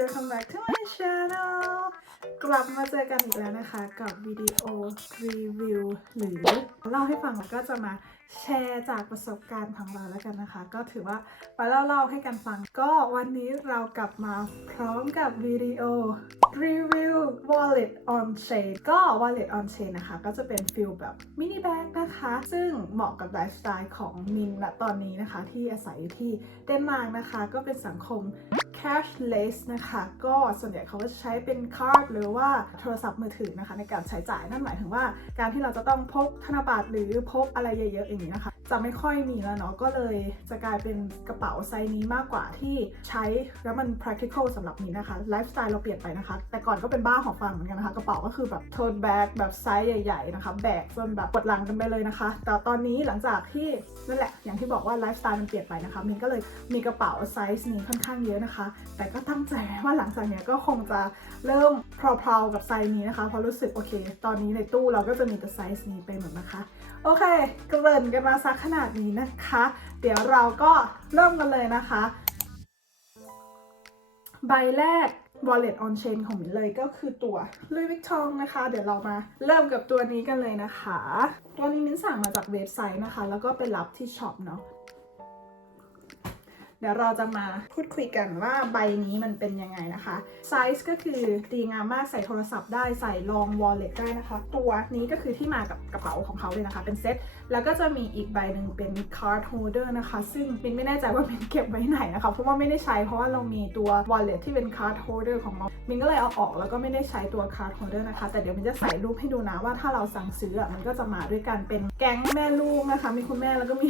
Welcome back to my channel กลับมาเจอกันอีกแล้วนะคะ กับวิดีโอรีวิวหรือเล่าให้ฟังก็จะมา แชร์จากประสบการณ์ของเราแล้วกันนะคะ ก็ถือว่ามาเล่าเล่าๆให้กันฟัง ก็วันนี้เรากลับมาพร้อมกับวิดีโอรีวิว wallet on chain ก็ wallet on chain นะคะ ก็จะเป็นฟิลแบบมินิแบงนะคะ ซึ่งเหมาะกับไลฟ์สไตล์ของมินณตอนนี้นะคะ ที่อาศัยอยู่ที่เดนมาร์กนะคะ ก็เป็นสังคม cashless นะคะ ก็ส่วนใหญ่เขาก็จะใช้เป็น card หรือว่าโทรศัพท์มือถือนะคะ ในการใช้จ่ายนั่นหมายถึงว่าการที่เราจะต้องพกธนบัตรหรือพกอะไรเยอะๆเองย่างนี้นะคะจะไม่ค่อยมีแล้วเนาะก็เลยจะกลายเป็นกระเป๋าไซส์นี้มากกว่าที่ใช้แล้วมัน practical สำหรับนี้นะคะไลฟ์สไตล์เราเปลี่ยนไปนะคะ แต่ก่อนก็เป็นบ้าของฟังเหมือนกันนะคะ กระเป๋าก็คือแบบ tote bag แบบไซส์ใหญ่ๆนะคะแบกจนแบบปวดหลังกันไปเลยนะคะ แต่ตอนนี้หลังจากที่นั่นแหละอย่างที่บอกว่าไลฟ์สไตล์มันเปลี่ยนไปนะคะมินก็เลยมีกระเป๋าไซส์นี้ค่อนข้างเยอะนะคะ แต่ก็ตั้งใจว่าหลังจากเนี้ยก็คงจะเริ่มเพลาๆกับไซส์นี้นะคะเพราะรู้สึกโอเค ตอนนี้ในตู้เราก็จะมีแต่ไซส์นี้ไปหมดนะคะ โอเคเกริ่นกันมาสักขนาดนี้นะคะ เดี๋ยวเราก็เริ่มกันเลยนะคะ ใบแรก wallet on chain ของมินเลยก็คือตัว Louis Vuitton นะคะ เดี๋ยวเรามาเริ่มกับตัวนี้กันเลยนะคะ ตัวนี้มินสั่งมาจากเว็บไซต์นะคะ แล้วก็ไปรับที่ช็อปเนาะ เดี๋ยวเราจะมาพูดคุยกันว่าใบนี้มันเป็นยังไงนะคะ ไซส์ก็คือดีงามมากใส่โทรศัพท์ได้ใส่รอง wallet ได้นะคะ ตัวนี้ก็คือที่มากับกระเป๋าของเขาเลยนะคะ เป็นเซ็ตแล้วก็จะมีอีกใบหนึ่งเป็น card holder นะคะ ซึ่งมินไม่แน่ใจว่ามินเก็บไว้ไหนนะคะ เพราะว่าไม่ได้ใช้เพราะว่าเรามีตัว wallet ที่เป็น card holder ของเรามินก็เลยเอาออกแล้วก็ไม่ได้ใช้ตัว card holder นะคะ แต่เดี๋ยวมินจะใส่รูปให้ดูนะว่าถ้าเราสั่งซื้อมันก็จะมาด้วยกันเป็นแก๊งแม่ลูกนะคะ มีคุณแม่แล้วก็มี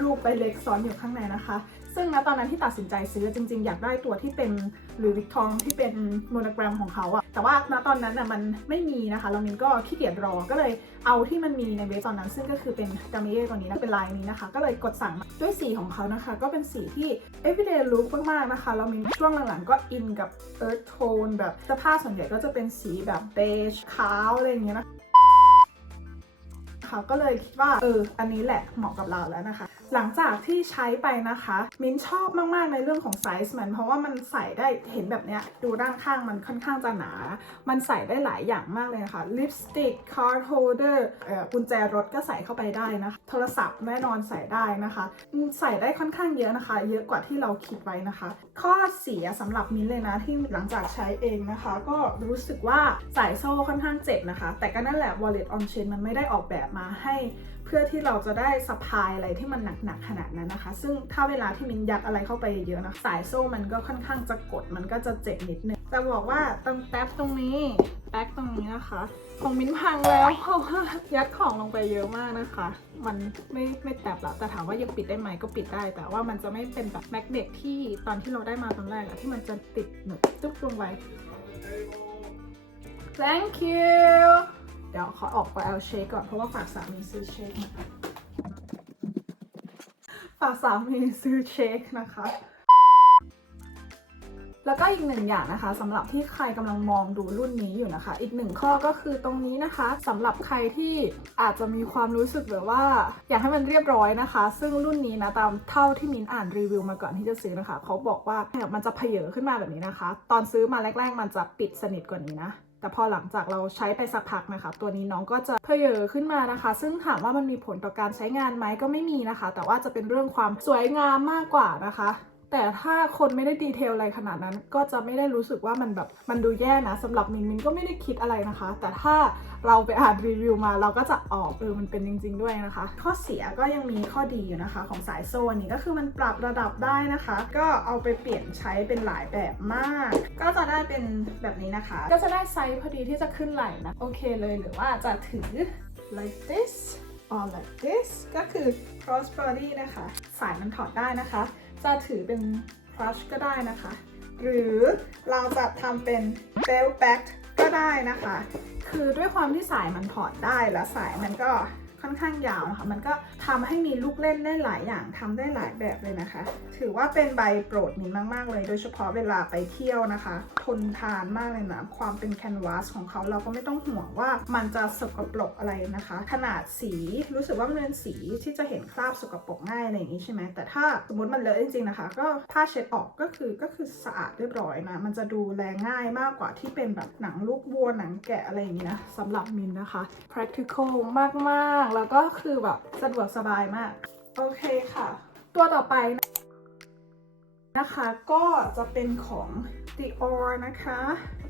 ลูกใบเล็กซ้อนอยู่ข้างในนะคะ ซึ่งณตอนนั้นที่ตัดสินใจซื้อจริง ๆ อยากได้ตัวที่เป็นหรือวิกทองที่เป็นโมโนแกรมของเขาอะแต่ว่าณตอนนั้นอะมันไม่มีนะคะแล้วมินก็ขี้เกียจรอก็เลยเอาที่มันมีในเว็บตอนนั้น ซึ่งก็คือเป็นดามิเย่ตัวนี้นะเป็นลายนี้นะคะ ก็เลยกดสั่งด้วยสีของเขานะคะ ก็เป็นสีที่ everyday look มากๆนะคะแล้วมินช่วงหลังๆก็อินกับ earth tone แบบเสื้อผ้าส่วนใหญ่ก็จะเป็นสีแบบ beige ขาวอะไรอย่างเงี้ยนะคะก็เลยคิดว่าเอออันนี้แหละเหมาะกับเราแล้วนะคะ หลังจากที่ใช้ไปนะคะ มิ้นชอบมาก ๆ ในเรื่องของไซส์มัน เพราะว่ามันใส่ได้เห็นแบบเนี้ย ดูด้านข้างมันค่อนข้างจะหนา มันใส่ได้หลายอย่างมากเลยนะคะลิปสติกคาร์ดโฮเดอร์กุญแจรถก็ใส่เข้าไปได้นะคะ โทรศัพท์แน่นอนใส่ได้นะคะ ใส่ได้ค่อนข้างเยอะนะคะ เยอะกว่าที่เราคิดไว้นะคะ ข้อเสียสำหรับมิ้นเลยนะที่หลังจากใช้เองนะคะ ก็รู้สึกว่าสายโซ่ค่อนข้างเจ็บนะคะ แต่ก็นั่นแหละ wallet on chain มันไม่ได้ออกแบบมาให้ พื่อที่เราจะได้สะพายอะไรที่มันหนักๆขนาดนั้นนะคะ ซึ่งถ้าเวลาที่มินยัดอะไรเข้าไปเยอะๆนะสายโซ่มันก็ค่อนข้างจะกดมันก็จะเจ็บนิดนึงจะบอกว่าตรงแท็บตรงนี้แป๊กตรงนี้นะคะ ของมินพังแล้วเพราะว่ายัดของลงไปเยอะมากนะคะ มันไม่ไม่แตบแล้วแต่ถามว่ายังปิดได้ไหมก็ปิดได้ แต่ว่ามันจะไม่เป็นแบบแมกเนตที่ตอนที่เราได้มาตอนแรกอะที่มันจะติดหนึบจุ๊บลงไป thank you เดี๋ยวขอออกไปเอาเชคก่อนเพราะว่าฝากสามีซื้อเชคมาฝากสามีซื้อเชคนะคะแล้วก็อีกหนึ่งอย่างนะคะสำหรับที่ใครกำลังมองดูรุ่นนี้อยู่นะคะ อีกหนึ่งข้อก็คือตรงนี้นะคะสำหรับใครที่อาจจะมีความรู้สึกแบบว่า อยากให้มันเรียบร้อยนะคะ ซึ่งรุ่นนี้นะตามเท่าที่มินอ่านรีวิวมาก่อนที่จะซื้อนะคะเขาบอกว่ามันจะเพเยอขึ้นมาแบบนี้นะคะ ตอนซื้อมาแรก ๆ มันจะปิดสนิทกว่านี้นะ แต่พอหลังจากเราใช้ไปสักพักนะคะ ตัวนี้น้องก็จะเพเยอขึ้นมานะคะ ซึ่งถามว่ามันมีผลต่อการใช้งานไหมก็ไม่มีนะคะ แต่ว่าจะเป็นเรื่องความสวยงามมากกว่านะคะ แต่ถ้าคนไม่ได้ดีเทลอะไรขนาดนั้น ก็จะไม่ได้รู้สึกว่ามันแบบมันดูแย่นะสำหรับมินมินก็ไม่ได้คิดอะไรนะคะ แต่ถ้าเราไปอ่านรีวิวมาเราก็จะออกเออมันเป็นจริง ๆด้วยนะคะ ข้อเสียก็ยังมีข้อดีอยู่นะคะ ของสายโซ่อันนี้ก็คือมันปรับระดับได้นะคะ ก็เอาไปเปลี่ยนใช้เป็นหลายแบบมาก ก็จะได้เป็นแบบนี้นะคะ ก็จะได้ไซส์พอดีที่จะขึ้นไหล่นะโอเคเลยหรือว่าจะถือ like this or like this ก็คือ cross body นะคะ สายมันถอดได้นะคะ จะถือเป็น crush ก็ได้นะคะ หรือเราจะทำเป็น belt bag ก็ได้นะคะ คือด้วยความที่สายมันถอดได้และสายมันก็ ค่อนข้างยาวนะคะ มันก็ทำให้มีลูกเล่นได้หลายอย่างทำได้หลายแบบเลยนะคะ ถือว่าเป็นใบโปรดมินมาก ๆ เลย โดยเฉพาะเวลาไปเที่ยวนะคะ ทนทานมากเลยนะ ความเป็นแคนวาสของเขาเราก็ไม่ต้องห่วงว่ามันจะสกปรกอะไรนะคะ ขนาดสีรู้สึกว่ามันเป็นสีที่จะเห็นคราบสกปรกง่ายอะไรอย่างนี้ใช่ไหมแต่ถ้าสมมติมันเลอะจริงๆนะคะ ก็ผ้าเช็ดออกก็คือก็คือสะอาดเรียบร้อยนะ มันจะดูแลง่ายมากกว่าที่เป็นแบบหนังลูกวัวหนังแกะอะไรอย่างนี้นะสำหรับมินนะคะ practical มากๆแล้วก็คือแบบสะดวกสบายมาก โอเคค่ะ ตัวต่อไปนะคะก็จะเป็นของ Dior นะคะ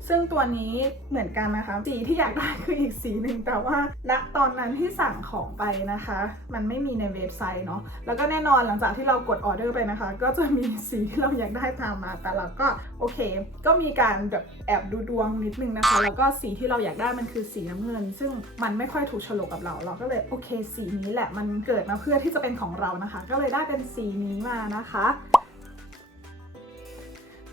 ซึ่งตัวนี้เหมือนกันนะคะ สีที่อยากได้คืออีกสีหนึ่งแต่ว่าณตอนนั้นที่สั่งของไปนะคะ มันไม่มีในเว็บไซต์เนาะแล้วก็แน่นอนหลังจากที่เรากดออเดอร์ไปนะคะ ก็จะมีสีที่เราอยากได้ตามมา แต่เราก็โอเค ก็มีการแบบแอบดูดวงนิดนึงนะคะ แล้วก็สีที่เราอยากได้มันคือสีน้ำเงิน ซึ่งมันไม่ค่อยถูกฉลกกับเรา เราก็เลยโอเค สีนี้แหละมันเกิดมาเพื่อที่จะเป็นของเรานะคะ ก็เลยได้เป็นสีนี้มานะคะ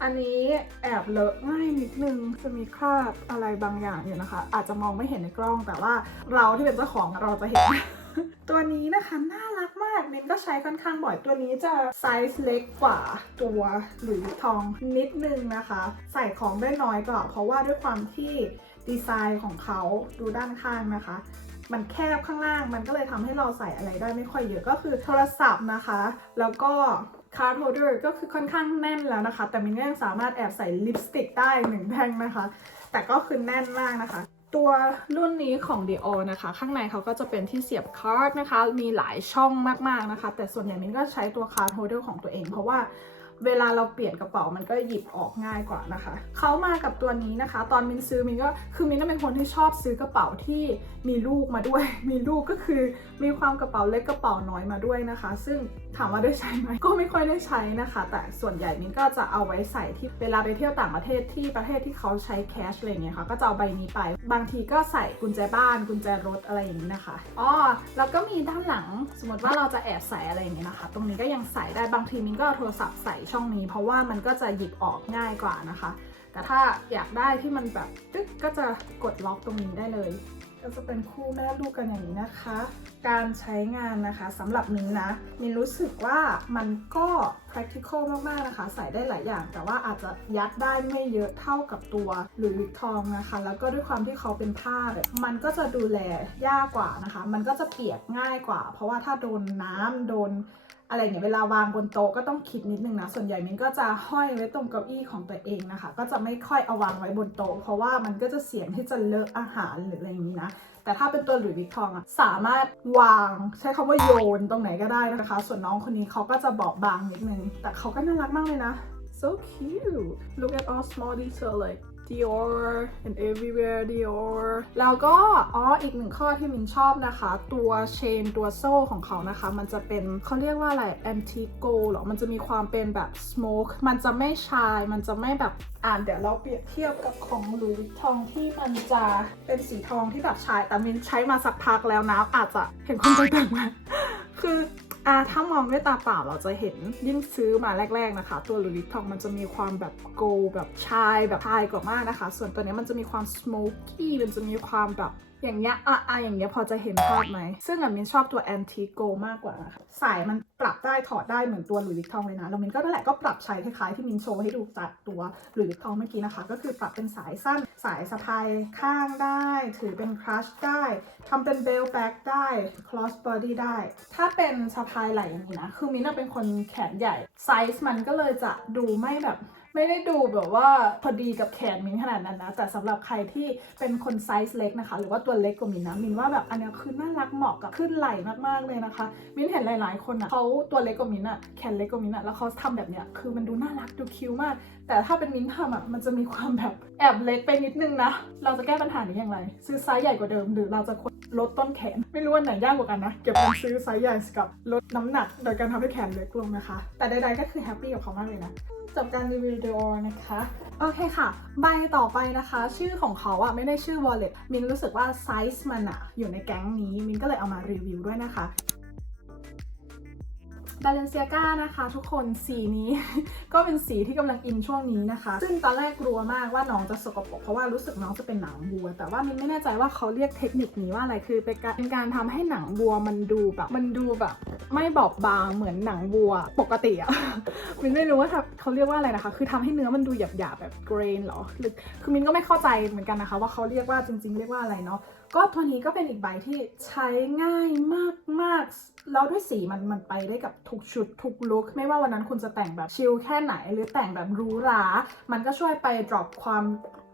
อันนี้แอบเลอะง่ายนิดนึงจะมีคราบอะไรบางอย่างอยู่นะคะ อาจจะมองไม่เห็นในกล้องแต่ว่าเราที่เป็นเจ้าของเราจะเห็น ตัวนี้นะคะน่ารักมากเน้นก็ใช้ค่อนข้างบ่อยตัวนี้จะไซส์เล็กกว่าตัวหลุยส์ทองนิดนึงนะคะ ใส่ของได้น้อยกว่าเพราะว่าด้วยความที่ดีไซน์ของเขาดูด้านข้างนะคะมันแคบข้างล่างมันก็เลยทำให้เราใส่อะไรได้ไม่ค่อยเยอะก็คือโทรศัพท์นะคะ แล้วก็ card holder ก็คือค่อนข้างแน่นแล้วนะคะ แต่มินก็ยังสามารถแอบใส่ลิปสติกได้หนึ่งแท่งนะคะ แต่ก็คือแน่นมากนะคะ ตัวรุ่นนี้ของ Dior นะคะ ข้างในเขาก็จะเป็นที่เสียบคาร์ดนะคะ มีหลายช่องมากๆนะคะ แต่ส่วนใหญ่มินก็ใช้ตัว card holder ของตัวเอง เพราะว่าเวลาเราเปลี่ยนกระเป๋ามันก็หยิบออกง่ายกว่านะคะ เขามากับตัวนี้นะคะ ตอนมินซื้อมินก็คือมินเป็นคนที่ชอบซื้อกระเป๋าที่มีลูกมาด้วย มีลูกก็คือมีความกระเป๋าเล็กกระเป๋าน้อยมาด้วยนะคะ ซึ่ง ถามว่าได้ใช้ไหมก็ไม่ค่อยได้ใช้นะคะ แต่ส่วนใหญ่มินก็จะเอาไว้ใส่ที่เวลาไปเที่ยวต่างประเทศที่ประเทศที่เขาใช้แคชอะไรเงี้ยค่ะก็จะเอาใบนี้ไป บางทีก็ใส่กุญแจบ้านกุญแจรถอะไรอย่างนี้นะคะอ๋อแล้วก็มีด้านหลังสมมติว่าเราจะแอบใส่อะไรอย่างเงี้ยนะคะ ตรงนี้ก็ยังใส่ได้บางทีมินก็เอาโทรศัพท์ใส่ช่องนี้ เพราะว่ามันก็จะหยิบออกง่ายกว่านะคะ แต่ถ้าอยากได้ที่มันแบบตึ๊กก็จะกดล็อกตรงนี้ได้เลย ก็จะเป็นคู่แม่ลูกกันอย่างนี้นะคะ การใช้งานนะคะสำหรับมินนะมินรู้สึกว่ามันก็ practical มากๆนะคะ ใส่ได้หลายอย่าง แต่ว่าอาจจะยัดได้ไม่เยอะเท่ากับตัวหรือวิกทองนะคะ แล้วก็ด้วยความที่เขาเป็นผ้าแบบมันก็จะดูแลยากกว่านะคะ มันก็จะเปียกง่ายกว่า เพราะว่าถ้าโดนน้ำโดนอะไรอย่างเงี้ยเวลาวางบนโต๊ะก็ต้องคิดนิดนึงนะ ส่วนใหญ่มินก็จะห้อยไว้ตรงเก้าอี้ของตัวเองนะคะ ก็จะไม่ค่อยเอาวางไว้บนโต๊ะ เพราะว่ามันก็จะเสี่ยงที่จะเลอะอาหารหรืออะไรอย่างนี้นะ แต่ถ้าเป็นตัวหลุยส์วิกทองอะสามารถวางใช้คำว่าโยนตรงไหนก็ได้นะคะ ส่วนน้องคนนี้เขาก็จะบอบบางนิดนึง แต่เขาก็น่ารักมากเลยนะ so cute look at all small detail like Dior and everywhere Dior แล้วก็อ๋ออีกหนึ่งข้อที่มินชอบนะคะ ตัวเชนตัวโซ่ของเขานะคะ มันจะเป็นเขาเรียกว่าอะไร antique gold หรอ มันจะมีความเป็นแบบ smoke มันจะไม่ชาย มันจะไม่แบบอ่านเดี๋ยวเราเปรียบเทียบกับของลุยส์ทองที่มันจะเป็นสีทองที่แบบชาย แต่มินใช้มาสักพักแล้วนะ อาจจะเห็นความแตกต่างไหมคือ อ่าถ้ามองด้วยตาเปล่าเราจะเห็นยิ่งซื้อมาแรก ๆนะคะ ตัวลูวิททองมันจะมีความแบบโกลแบบชายแบบชายกว่ามากนะคะ ส่วนตัวนี้มันจะมีความสโมกี้มันจะมีความแบบ อย่างเงี้ยอะอะอย่างเงี้ยพอจะเห็นภาพไหม ซึ่งอะมินชอบตัวแอนติโกมากกว่า สายมันปรับได้ถอดได้เหมือนตัวหลุยส์วิกทองเลยนะ แล้วมินก็นั่นแหละก็ปรับใช้คล้ายๆที่มินโชว์ให้ดูจากตัวหลุยส์วิกทองเมื่อกี้นะคะ ก็คือปรับเป็นสายสั้นสายสะพายข้างได้ ถือเป็นครัชได้ทำเป็นเบลแบ็กได้ cross body ได้ ถ้าเป็นสะพายไหล่อย่างนี้นะ คือมินเป็นคนแขนใหญ่ไซส์มันก็เลยจะดูไม่แบบ ไม่ได้ดูแบบว่าพอดีกับแขนมินขนาดนั้นนะ แต่สำหรับใครที่เป็นคนไซส์เล็กนะคะ หรือว่าตัวเล็กกว่ามินนะ มินว่าแบบอันนี้คือน่ารักเหมาะกับขึ้นไหล่มากๆเลยนะคะ มินเห็นหลาย ๆ คนอะเขาตัวเล็กกว่ามินอะแขนเล็กกว่ามินอะแล้วเขาทำแบบเนี้ยคือมันดูน่ารักดูคิ้วมาก แต่ถ้าเป็นมินทำอะมันจะมีความแบบแอบเล็กไปนิดนึงนะ เราจะแก้ปัญหานี้อย่างไร ซื้อไซส์ใหญ่กว่าเดิมหรือเราจะค ลดต้นแขน ไม่รู้ว่าไหนยากกว่ากันนะ เก็บเงินซื้อไซส์ใหญ่กับลดน้ำหนัก โดยการทำให้แขนเล็กลงนะคะ แต่ใดๆก็คือแฮปปี้กับเขามากเลยนะจบการรีวิว Dior นะคะ โอเคค่ะ ใบต่อไปนะคะ ชื่อของเขาอะไม่ได้ชื่อ wallet มินรู้สึกว่าไซส์มันอะอยู่ในแก๊งนี้ มินก็เลยเอามารีวิวด้วยนะคะ บาเลนเซียก้านะคะทุกคนสีนี้ ก็เป็นสีที่กำลังอินช่วงนี้นะคะ ซึ่งตอนแรกกลัวมากว่าน้องจะสกปรกเพราะว่ารู้สึกน้องจะเป็นหนังบัว แต่ว่ามินไม่แน่ใจว่าเขาเรียกเทคนิคนี้ว่าอะไรคือเป็นการเป็นการทำให้หนังบัวมันดูแบบมันดูแบบไม่บอบบางเหมือนหนังบัวปกติอะมินไม่รู้ว่าเขาเรียกว่าอะไรนะคะ คือทำให้เนื้อมันดูหยาบๆแบบเกรนเหรอหรือคือมินก็ไม่เข้าใจเหมือนกันนะคะ ว่าเขาเรียกว่าจริง ๆ เรียกว่าอะไรเนาะ ก็ตัวนี้ก็เป็นอีกใบที่ใช้ง่ายมากๆ แล้วด้วยสีมันมันไปได้กับทุกชุดทุกลุคไม่ว่าวันนั้นคุณจะแต่งแบบชิลแค่ไหน หรือแต่งแบบหรูหรา มันก็ช่วยไปดรอปความ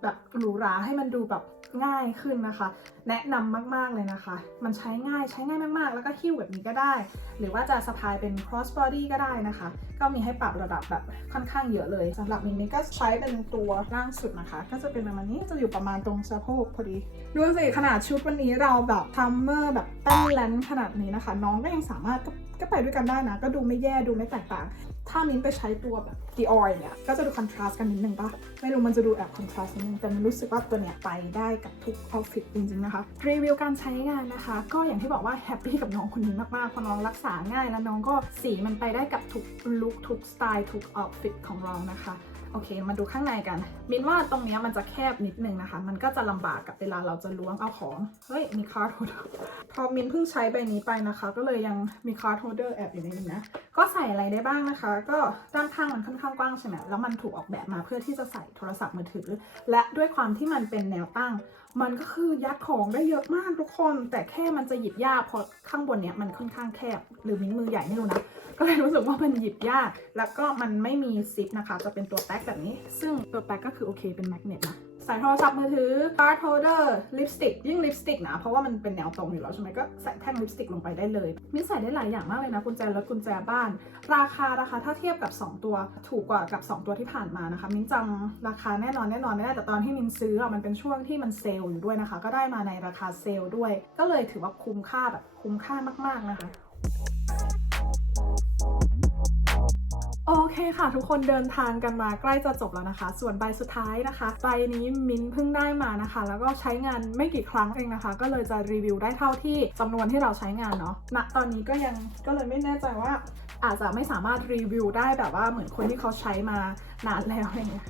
แบบหรูหราให้มันดูแบบง่ายขึ้นนะคะ แนะนำมากๆเลยนะคะ มันใช้ง่ายใช้ง่ายมากๆ แล้วก็หิ้วแบบนี้ก็ได้ หรือว่าจะสะพายเป็น cross body ก็ได้นะคะ ก็มีให้ปรับระดับแบบค่อนข้างเยอะเลยสำหรับมินนี่ก็ใช้เป็นตัวล่างสุดนะคะ ก็จะเป็นประมาณนี้จะอยู่ประมาณตรงสะโพกพอดีดูสิขนาดชุดวันนี้เราแบบทัมเมอร์แบบเต้นแลนขนาดนี้นะคะ น้องก็ยังสามารถก็ก็ไปด้วยกันได้นะ ก็ดูไม่แย่ดูไม่แตกต่าง ถ้ามิ้นไปใช้ตัวแบบ Dior อยเนี่ยก็จะดูคอนทราสต์กันนิดนึงปะไม่รู้มันจะดูแอบคอนทราสต์นิดนึงแต่มันรู้สึกว่าตัวเนี้ยไปได้กับทุกออฟฟิศจริงๆนะคะ รีวิวการใช้งานนะคะ ก็อย่างที่บอกว่าแฮปปี้กับน้องคนนี้มากๆเพราะน้องรักษาง่าย แล้วน้องก็สีมันไปได้กับทุกลุคทุกสไตล์ทุกออฟฟิศของเรานะคะ โอเค มาดูข้างในกัน มินว่าตรงนี้มันจะแคบนิดนึงนะคะ มันก็จะลำบากกับเวลาเราจะล้วงเอาของ เฮ้ย มีคาร์ดโฮเดอร์ พอมินเพิ่งใช้ใบนี้ไปนะคะ ก็เลยยังมีคาร์ดโฮเดอร์แอบอยู่ในนี้นะ ก็ใส่อะไรได้บ้างนะคะ ก็ด้านข้างมันค่อนข้างกว้างใช่ไหมแล้วมันถูกออกแบบมาเพื่อที่จะใส่โทรศัพท์มือถือ และด้วยความที่มันเป็นแนวตั้ง มันก็คือยัดของได้เยอะมากทุกคน แต่แค่มันจะหยิบยากเพราะข้างบนเนี้ยมันค่อนข้างแคบ หรือมิ้นมือใหญ่ไม่รู้นะ ก็เลยรู้สึกว่ามันหยิบยาก แล้วก็มันไม่มีซิปนะคะ จะเป็นตัวแป๊กแบบนี้ ซึ่งตัวแป๊กก็คือโอเคเป็นแมกเนตนะใส่โทรศัพท์มือถือ card holder ลิปสติกยิ่งลิปสติกนะ เพราะว่ามันเป็นแนวตรงอยู่แล้วใช่ไหมก็ใส่แท่งลิปสติกลงไปได้เลยมิ้นใส่ได้หลายอย่างมากเลยนะ กุญแจรถกุญแจบ้าน ราคานะคะถ้าเทียบกับ 2 ตัวถูกกว่ากับ 2 ตัวที่ผ่านมานะคะ มิ้นจำราคาแน่นอนแน่นอนไม่ได้แต่ตอนที่มิ้นซื้อมันเป็นช่วงที่มันเซลล์อยู่ด้วยนะคะ ก็ได้มาในราคาเซลล์ด้วย ก็เลยถือว่าคุ้มค่าแบบคุ้มค่ามากๆนะคะ โอเคค่ะทุกคนเดินทางกันมาใกล้จะจบแล้วนะคะ ส่วนใบสุดท้ายนะคะใบนี้มิ้นเพิ่งได้มานะคะ แล้วก็ใช้งานไม่กี่ครั้งเองนะคะ ก็เลยจะรีวิวได้เท่าที่จำนวนที่เราใช้งานเนาะณตอนนี้ก็ยังก็เลยไม่แน่ใจว่าอาจจะไม่สามารถรีวิวได้แบบว่าเหมือนคนที่เขาใช้มานานแล้วอะไรเงี้ย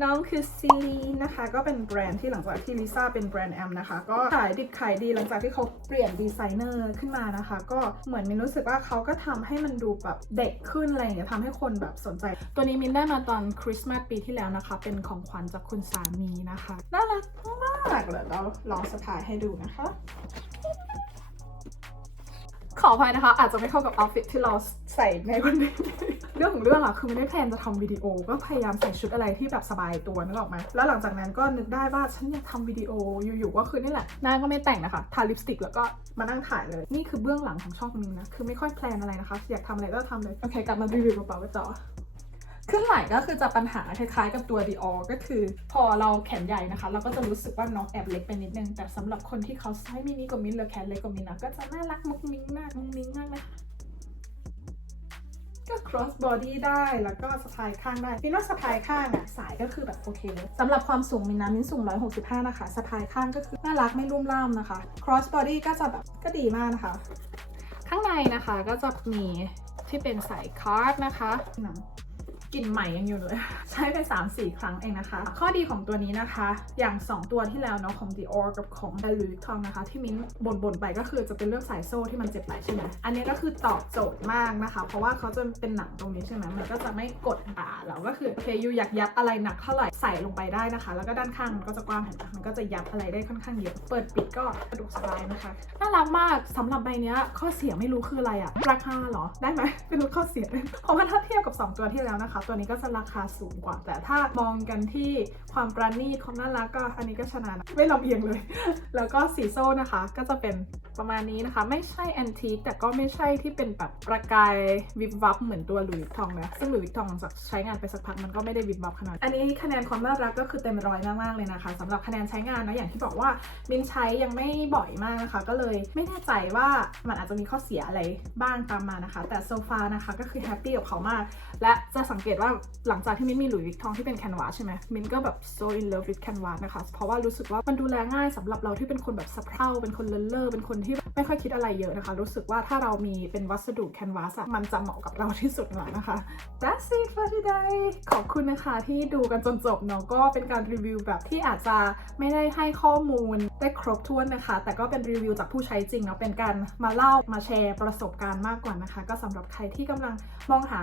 น้องคือซีลีนะคะ ก็เป็นแบรนด์ที่หลังจากที่ลิซ่าเป็นแบรนด์แอมนะคะ ก็ขายดิบขายดีหลังจากที่เขาเปลี่ยนดีไซเนอร์ขึ้นมานะคะ ก็เหมือนมินรู้สึกว่าเขาก็ทำให้มันดูแบบเด็กขึ้นอะไรอย่างเงี้ยทำให้คนแบบสนใจ ตัวนี้มินได้มาตอนคริสต์มาสปีที่แล้วนะคะ เป็นของขวัญจากคุณสามีนะคะ น่ารักมากเลยเราลองสะพายให้ดูนะคะ ขออภัยนะคะ อาจจะไม่เข้ากับเอาฟิตที่เราใส่ในวันนี้ เรื่องของเรื่องอะคือไม่ได้แพลนจะทำวิดีโอ ก็พยายามใส่ชุดอะไรที่แบบสบายตัวนึกออกไหมแล้วหลังจากนั้นก็นึกได้ว่าฉันอยากทำวิดีโออยู่ๆก็คือนี่แหละ หน้าก็ไม่แต่งนะคะทาลิปสติกแล้วก็มานั่งถ่ายเลย นี่คือเบื้องหลังของช่องนี้นะ คือไม่ค่อยแพลนอะไรนะคะ อยากทำอะไรก็ทำเลย โอเค กลับมารีวิวกระเป๋ากันต่อ ขึ้นไหล่ก็คือจะปัญหาคล้ายๆ กับตัว Dior ก็คือ พอเราแขนใหญ่นะคะ เราก็จะรู้สึกว่าน้องแอบเล็กไปนิดนึง แต่สำหรับคนที่เขาไซส์มินิกว่ามินหรือแขนเล็กกว่ามินนะก็จะน่ารักมุกมิ้งมากมุกมิ้งมากนะคะก็ cross body ได้แล้วก็สะพายข้างได้มินว่าสะพายข้างอะสายก็คือแบบโอเคเลยสำหรับความสูงมินนะมินสูง 165 นะคะสะพายข้างก็คือน่ารักไม่รุ่มร่ามนะคะ cross body ก็จะแบบก็ดีมากนะคะ ข้างในนะคะก็จะมีที่เป็นสายคาร์ดนะคะหนัง กลิ่นใหม่ยังอยู่เลย ใช้ไป 3-4 ครั้งเองนะคะ ข้อดีของตัวนี้นะคะ อย่าง 2 ตัวที่แล้วเนาะของ Dior กับของ Louis Vuitton นะคะ ที่มิ้นบ่นๆไปก็คือจะเป็นเรื่องสายโซ่ที่มันเจ็บไหล่ใช่ไหมอันนี้ก็คือตอบโจทย์มากนะคะ เพราะว่าเขาจะเป็นหนังตรงนี้ใช่ไหมมันก็จะไม่กดบ่าเราก็คือโอเคยูอยากยัดอะไรหนักเท่าไหร่ใส่ลงไปได้นะคะ แล้วก็ด้านข้างมันก็จะกว้างเห็นไหมมันก็จะยัดอะไรได้ค่อนข้างเยอะเปิดปิดก็สะดวกสบายนะคะน่ารักมากสำหรับใบนี้ข้อเสียไม่รู้คืออะไรอะราคาเหรอได้ไหมเป็นรู้ข้อเสียเลยเพราะว่าถ้าเทียบกับ 2 ตัวที่แล้วนะคะตัวนี้ก็จะราคาสูงกว่า แต่ถ้ามองกันที่ความปราณีตความน่ารักก็อันนี้ก็ชนะนะไม่ลำเอียงเลย แล้วก็สีโซ่นะคะ ก็จะเป็นประมาณนี้นะคะ ไม่ใช่แอนทีคแต่ก็ไม่ใช่ที่เป็นแบบประกายวิบวับเหมือนตัวหลุยส์ทองนะซึ่งหลุยส์ทองหลังจากใช้งานไปสักพักมันก็ไม่ได้วิบวับขนาดอันนี้คะแนนความน่ารักก็คือเต็มร้อยมากๆเลยนะคะสำหรับคะแนนใช้งานนะอย่างที่บอกว่ามินใช้ยังไม่บ่อยมากนะคะ ก็เลยไม่แน่ใจว่ามันอาจจะมีข้อเสียอะไรบ้างตามมานะคะ แต่โซฟานะคะก็คือแฮปปี้กับเขามาก และจะสังเกตตว่าหลังจากที่มิ้นมีหลุยส์วิกทองที่เป็นแคนวาสใช่ไหมมิ้นก็แบบ so in love with canvas นะคะ เพราะว่ารู้สึกว่ามันดูแลง่ายสำหรับเราที่เป็นคนแบบสะเพร่าเป็นคนเลินเล่อเป็นคนที่ไม่ค่อยคิดอะไรเยอะนะคะ รู้สึกว่าถ้าเรามีเป็นวัสดุแคนวาสมันจะเหมาะกับเราที่สุดแล้วนะคะ That's it for today ขอบคุณนะคะที่ดูกันจนจบเนาะก็เป็นการรีวิวแบบที่อาจจะไม่ได้ให้ข้อมูลได้ครบถ้วนนะคะ แต่ก็เป็นรีวิวจากผู้ใช้จริงเนาะเป็นการมาเล่ามาแชร์ประสบการณ์มากกว่านะคะ ก็สำหรับใครที่กำลังมองหา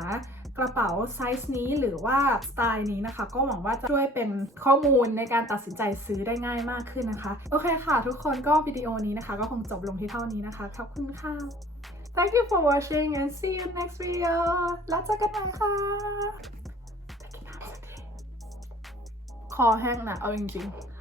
กระเป๋าไซส์นี้หรือว่าสไตล์นี้นะคะ ก็หวังว่าจะช่วยเป็นข้อมูลในการตัดสินใจซื้อได้ง่ายมากขึ้นนะคะ โอเคค่ะ ทุกคนก็วิดีโอนี้นะคะ ก็คงจบลงที่เท่านี้นะคะ ขอบคุณค่ะ Thank you for watching and see you next video แล้วเจอกันใหม่ค่ะคอแห้งนะเอาจริงๆ